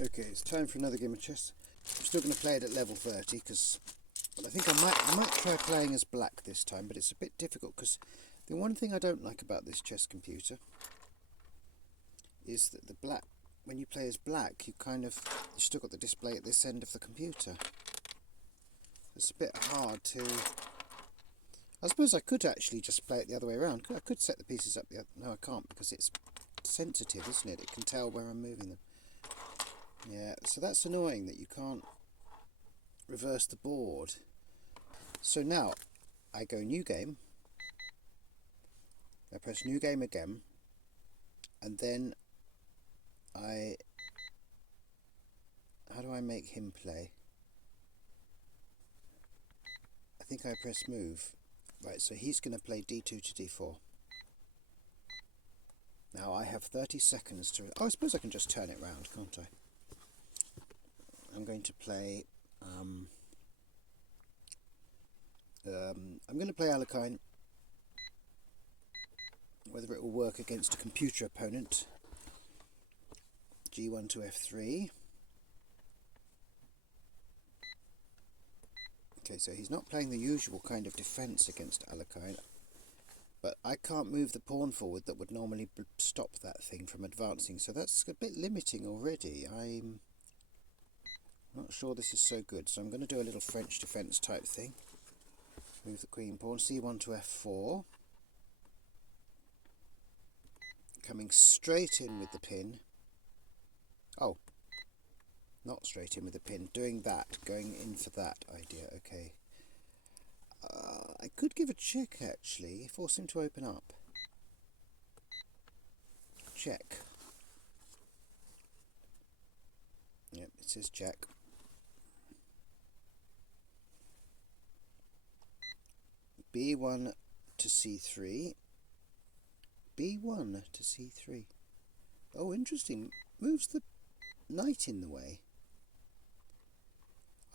Okay, it's time for another game of chess. I'm still going to play it at level 30 because I think I might try playing as black this time, but it's a bit difficult because the one thing I don't like about this chess computer is that the black, when you play as black, you still got the display at this end of the computer. It's a bit hard to. I suppose I could actually just play it the other way around. I could set the pieces up the other. No, I can't because it's sensitive, isn't it? It can tell where I'm moving them. Yeah, so that's annoying that you can't reverse the board. So now I go new game, I press new game again, and then how do I make him play? I think I press move. Right, so he's going to play d2 to d4. Now I have 30 seconds to. Oh, I suppose I can just turn it round, can't I? I'm going to play. I'm going to play Alekhine. Whether it will work against a computer opponent. G1 to f3. Okay, so he's not playing the usual kind of defence against Alekhine, but I can't move the pawn forward that would normally stop that thing from advancing, so that's a bit limiting already. I'm not sure this is so good, so I'm going to do a little French defence type thing. Move the queen pawn, c1 to f4. Coming straight in with the pin. Oh, not straight in with the pin. Doing that, going in for that idea. Okay. I could give a check actually, force him to open up. Check. Yep, it says check. B1 to c3. B1 to c3. Oh, interesting. Moves the knight in the way.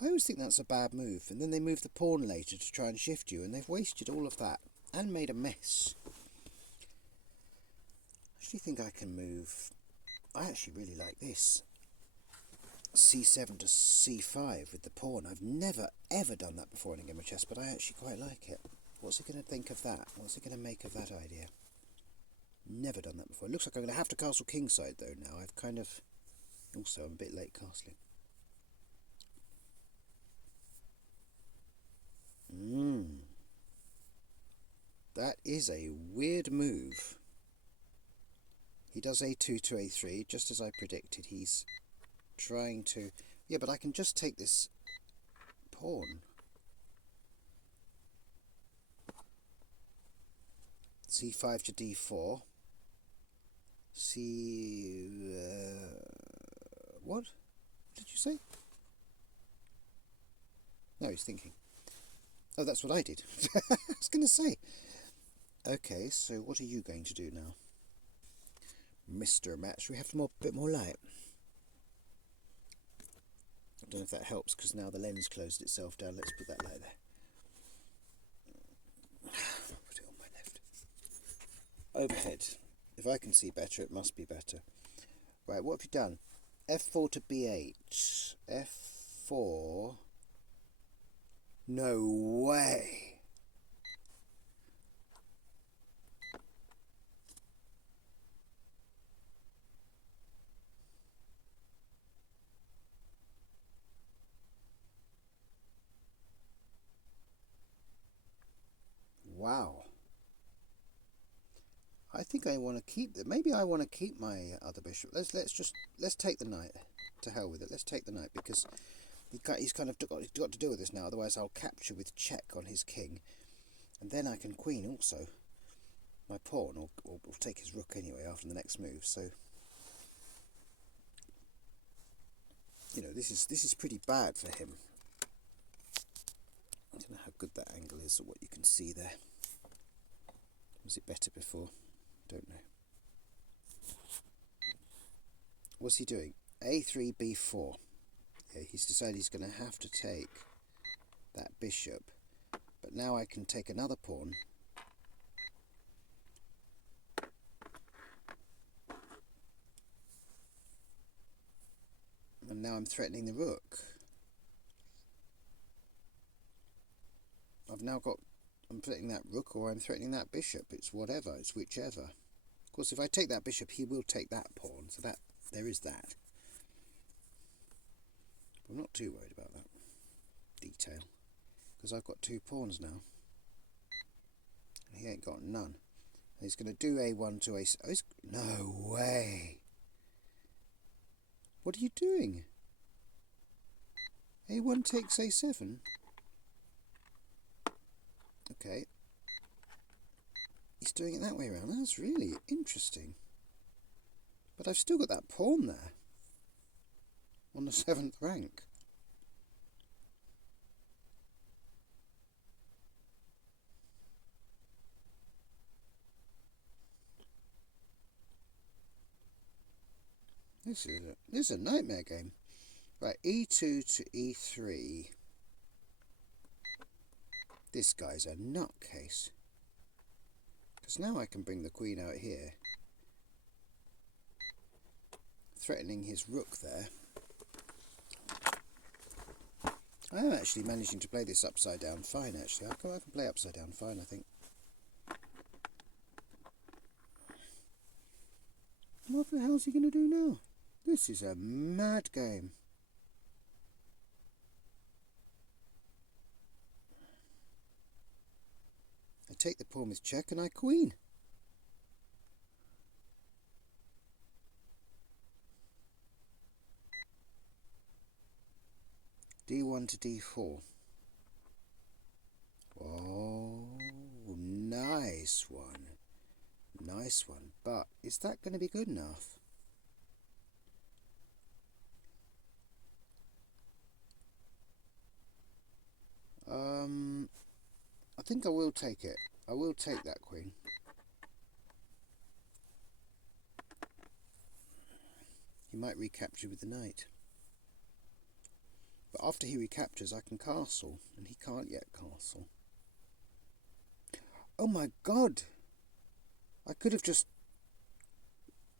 I always think that's a bad move, and then they move the pawn later to try and shift you, and they've wasted all of that and made a mess. I actually think I can move. I actually really like this. C7 to c5 with the pawn. I've never ever done that before in a game of chess, but I actually quite like it. What's he going to think of that? What's he going to make of that idea? Never done that before. It looks like I'm going to have to castle kingside though now. I've kind of. Also, I'm a bit late castling. That is a weird move. He does a2 to a3, just as I predicted. He's trying to. Yeah, but I can just take this pawn. c5 to d4. What did you say? No, he's thinking. Oh, that's what I did. I was going to say. Okay, so what are you going to do now? Mr. Matt, should we have a bit more light? I don't know if that helps because now the lens closed itself down. Let's put that light there. Put it on my left. Overhead. If I can see better, it must be better. Right, what have you done? F4 to B8. F4. No way. Wow. I think I want to keep that. Maybe I want to keep my other bishop. Let's take the knight. To hell with it. Let's take the knight because he's kind of got to deal with this now. Otherwise, I'll capture with check on his king, and then I can queen also. My pawn, or will take his rook anyway after the next move. So, you know, this is pretty bad for him. I don't know how good that angle is or what you can see there. Was it better before? Don't know. What's he doing? A3, B4. Yeah, he's decided he's going to have to take that bishop. But now I can take another pawn. And now I'm threatening the rook. I'm threatening that rook or I'm threatening that bishop. It's whatever, it's whichever. Of course, if I take that bishop, he will take that pawn, so that there is that. I'm not too worried about that detail, because I've got 2 pawns now. And he ain't got none. And he's going to do a1 to a... Oh, no way! What are you doing? a1 takes a7? Okay. He's doing it that way around. That's really interesting. But I've still got that pawn there. On the 7th rank. This is a nightmare game. Right, e2 to e3. This guy's a nutcase. Because now I can bring the queen out here. Threatening his rook there. I am actually managing to play this upside down fine, actually. I can play upside down fine, I think. What the hell's he going to do now? This is a mad game. I take the pawn with check and I queen. d1 to d4. Oh, nice one. Nice one. But is that going to be good enough? I think I will take it. I will take that queen. He might recapture with the knight. But after he recaptures, I can castle, and he can't yet castle. Oh my god! I could have just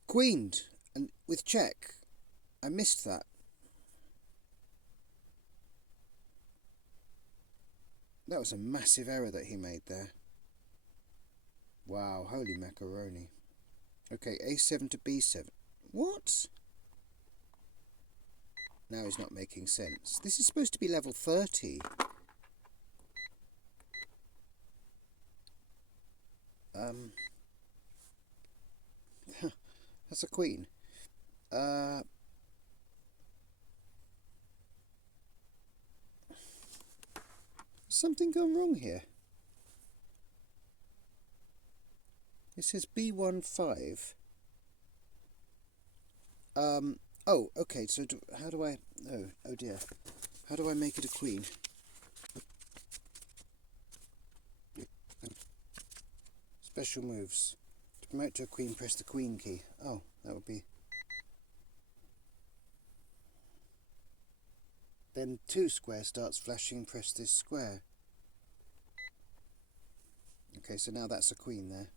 queened, and with check. I missed that. That was a massive error that he made there. Wow, holy macaroni. Okay, a7 to b7. What? Now he's not making sense. This is supposed to be level 30. That's a queen. Something gone wrong here. It says b1-5. Oh, okay, so how do I... Oh dear. How do I make it a queen? Special moves. To promote to a queen, press the queen key. Oh, that would be... Then 2 square starts flashing, press this square. Okay, so now that's a queen there.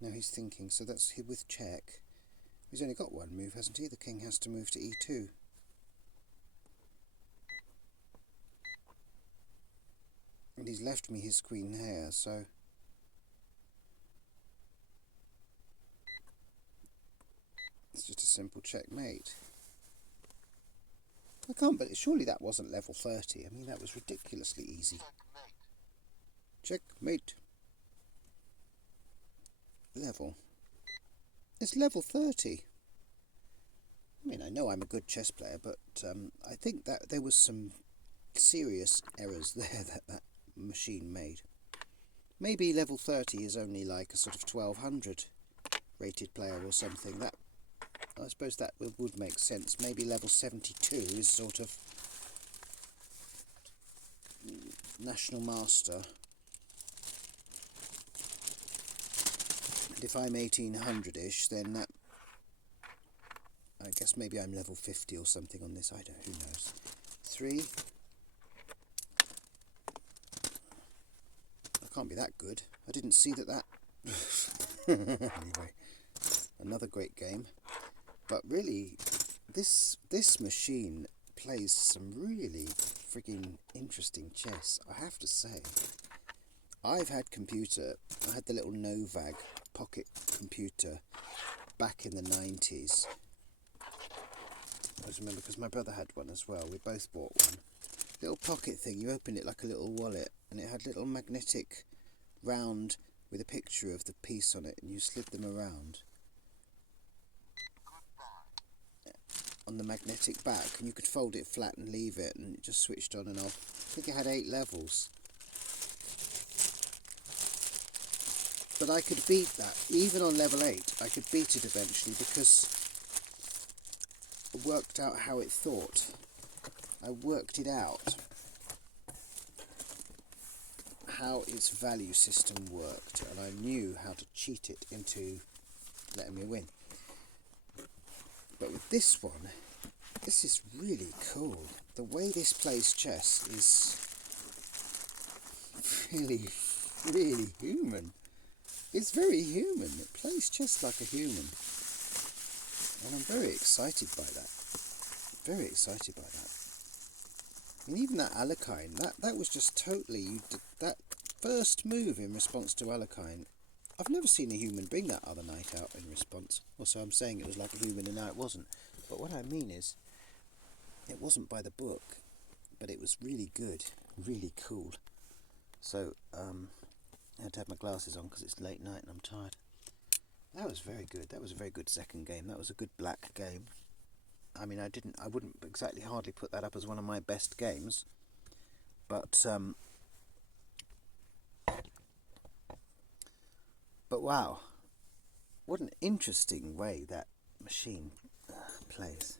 Now he's thinking, so that's with check. He's only got 1 move, hasn't he? The king has to move to e2. And he's left me his queen here, so... It's just a simple checkmate. I can't, but surely that wasn't level 30. I mean, that was ridiculously easy. Checkmate. Level. It's level 30. I mean, I know I'm a good chess player, but I think that there was some serious errors there that machine made. Maybe level 30 is only like a sort of 1200 rated player or something. That, I suppose that would make sense. Maybe level 72 is sort of national master. And if I'm 1800-ish, then that... I guess maybe I'm level 50 or something on this. I don't... Who knows? 3. I can't be that good. I didn't see that... Anyway. Another great game. But really, this machine plays some really frigging interesting chess, I have to say. I had the little Novag pocket computer back in the 90s. I just remember because my brother had one as well. We both bought one. Little pocket thing, you open it like a little wallet, and it had little magnetic round with a picture of the piece on it, and you slid them around on the magnetic back, and you could fold it flat and leave it, and it just switched on and off. I think it had 8 levels. But I could beat that. Even on level 8, I could beat it eventually because I worked out how it thought. I worked it out, how its value system worked, and I knew how to cheat it into letting me win. But with this one, this is really cool. The way this plays chess is really, really human. It's very human. It plays chess like a human. And I'm very excited by that. Very excited by that. I mean, even that Alekhine, that was just totally... You did that first move in response to Alekhine. I've never seen a human bring that other knight out in response. Also, I'm saying it was like a human and now it wasn't. But what I mean is, it wasn't by the book, but it was really good, really cool. So, I had to have my glasses on because it's late night and I'm tired. That was very good. That was a very good second game. That was a good black game. I mean, I wouldn't exactly hardly put that up as one of my best games, but wow, what an interesting way that machine plays.